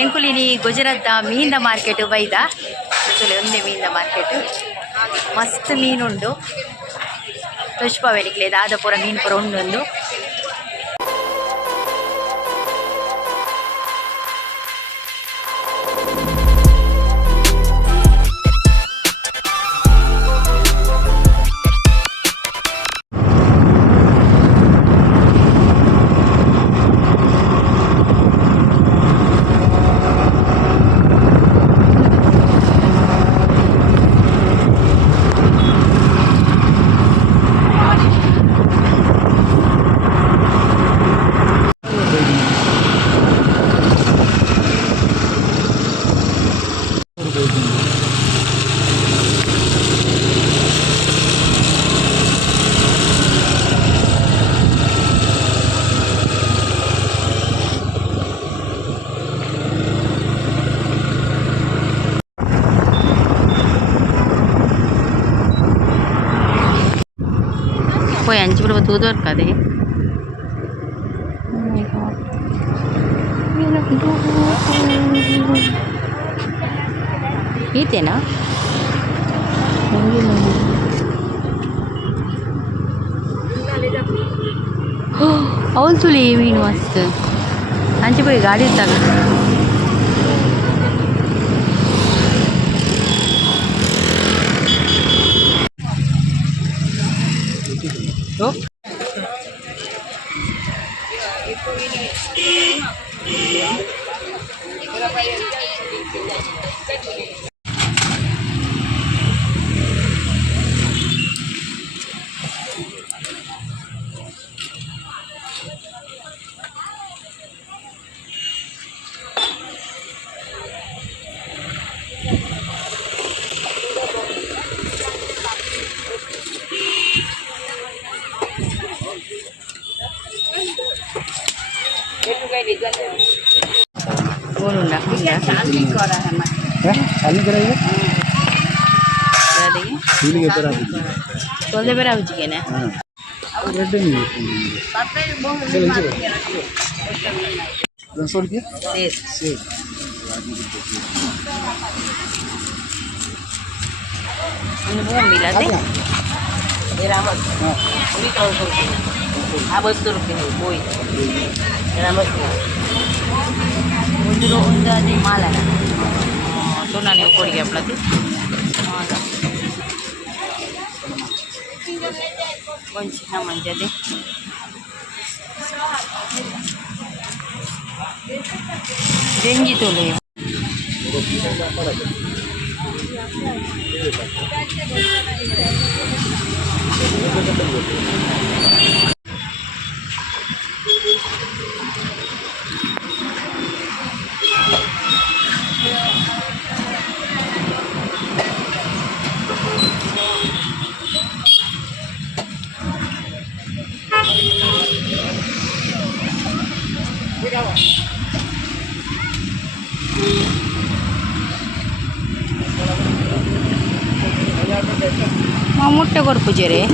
ಎಂಕುಲಿನಿ ಗುಜರಾತ್ ಮೀನಿನ ಮಾರ್ಕೆಟ್ ಬೈದ ಒಂದೇ ಮೀನಿನ ಮಾರ್ಕೆಟ್ ಮಸ್ತ್ ಮೀನುಂಡು ತುಷ್ಪವೆನಿಕ್ಲೆ ದಾದ ಪೂರ ಮೀನು ಪೂರ ಉಂಡೊಂದು poi anji berapa tuh kade itena awal tuh minu mast anji poi gaadi taga oh Boleh Unduro unda di malan. Tu nani ukor ya pelati. Kunci nama jadi. Janji tu le. Mau mutte korpu jere.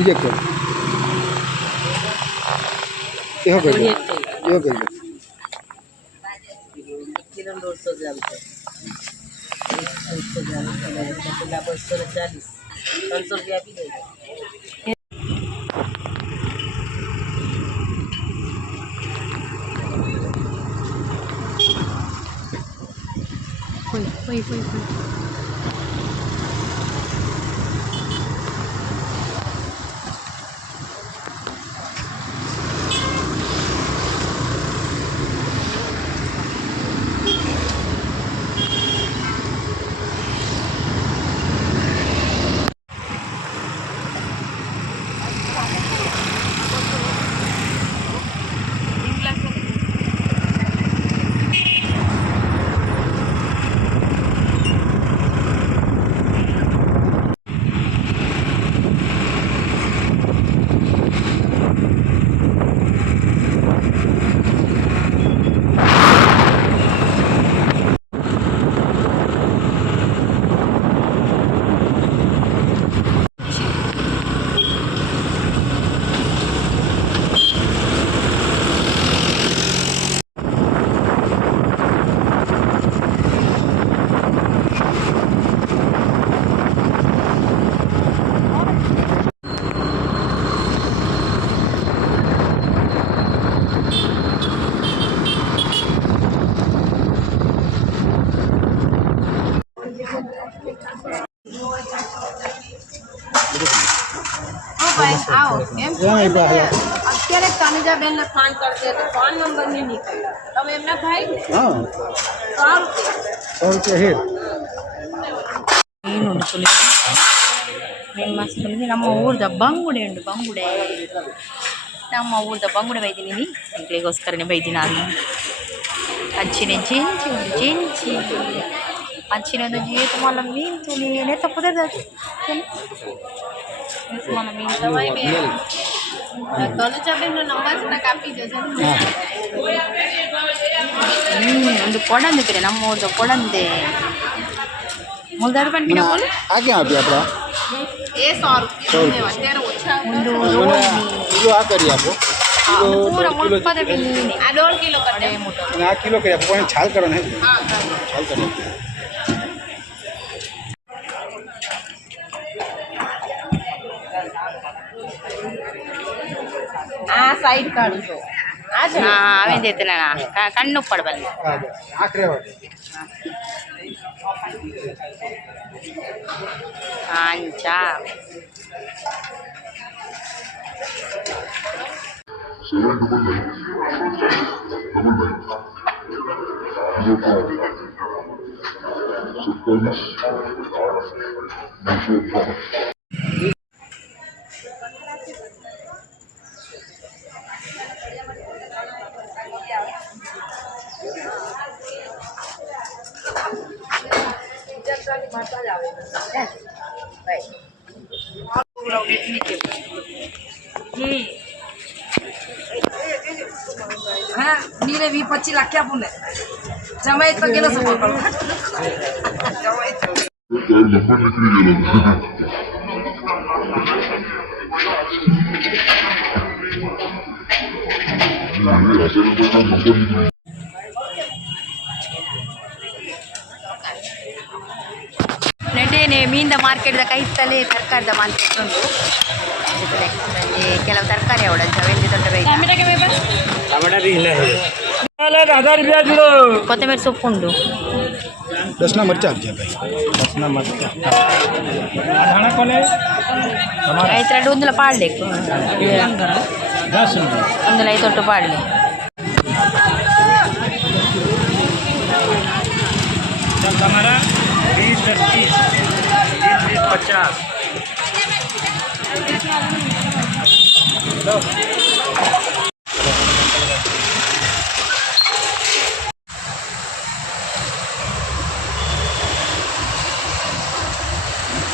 Bijak kan? Iya kan? Iya kan? Kiran 200 ग्राम के 200 ग्राम के मतलब 240 500 रुपया भी देगा Foi. આવો એમ હા, એ ભાઈ. અત્યારે તનુજાબેનને ફોન કરશે તો ફોન નંબર નહીં નીકળ્યો તમે એમના ભાઈ ને ಹಾಂ 100 100 રૂપિયા ರೂಪಾಯಿ ಹೇಳಿ ಮೀನುಂಡು ಸುಲಿ ಮೀನು ಮಸ್ತ್ ಉಂಟು ನಮ್ಮ ಊರ್ದ ಬಂಗುಡೆ ಉಂಟು ಬಂಗುಡೆ ನಮ್ಮ ಊರ್ದ ಬಂಗುಡೆ ಬೈದಿನಿ ಮಕ್ಕಳಿಗೋಸ್ಕರನೇ ಬೈದಿ ನಾನು ಹಚ್ಚಿನ ಜೆಂಚಿ ಉಂಟು ಜೆಂಚಿ ಹಚ್ಚಿನ ಒಂದು ಜೀತು ಮಲ್ಲ ಮೀನು ತುಲಿ ನೆತ್ತ ಪುದದ ಮಲ್ಲ ಮೀನು તનુજાબેનનો નંબર છે ને કાપી દેજો ಒಂದು ಕೊಡಂದೆ ಕರೆ ನಮ್ಮ ಊರ್ದ ಕೊಡಂದೆ ಮುಲ್ದಾರು ಪಂಪಿನ ಬೋಲ್ ಹಾಗೆ આપી આપણા એ 100 રૂપિયા અત્યારે ઓછા ಒಂದು કિલો આ કરી આપો ಪೂರ ಮುಲ್ಪದ ಮೀನು આ 1.5 કિલો કરી દે અને આ કિલો કરી આપો પણ છાલ કરવાનો હે હા કરી છાલ કરી આપો આ સાઈડ કાઢજો આ જ ಅವೇ ದೇತನ ಕಣ್ಣು ಪಡಬಲ್ಲ ಹಾಗೆ ಆಕ್ರೆ ಹೊಡಿ ಅಂಚ હા નીરે 20-25 લાખ આપું ને જમાઈ તો ગેલો સપોર્ટ કરો જમાઈ તો ನೆಡ್ಡೇನೆ ಮೀನಿನ ಮಾರ್ಕೆಟ್ದ ಕೈತಲೇ ತರಕಾರಿದ ಮಾರ್ಕೆಟ್ ಉಂಟು ಅಲ್ಲಿ ಕೆಲವು ತರಕಾರಿ ಅವಳಂತ ವೆಂಡಿ ದೊಡ್ಡ ಬೈದ ಕೊತ್ತಂಬರಿ ಸೊಪ್ಪು ಉಂಟು દસના મરચાં આપજે ભાઈ દસના મરચાં ಐದು ಎರಡು ಒಂದುಲ ಪಾಡ್ಬೇಕು ಒಂದುಲ 5 ಒಟ್ಟು ಪಾಡ್ಲಿ हमारा 20-30 20-50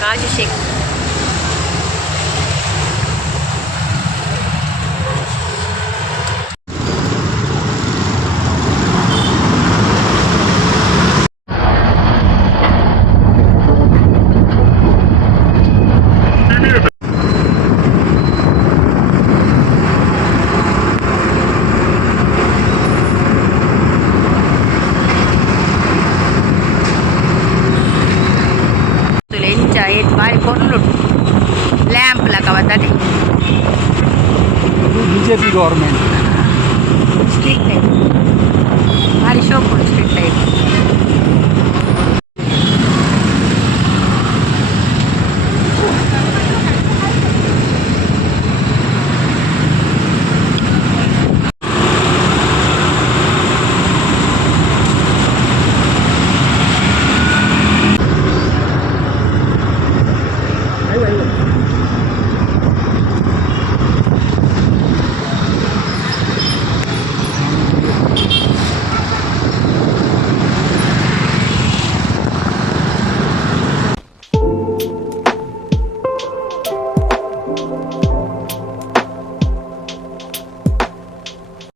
काजू शेक ಬಾರಿ ಕೊರ್ಲು ಲ್ಯಾಂಪ್ ಲಕ ಬರ್ತದೆ BJP ಗೌರ್ಮೆಂಟ್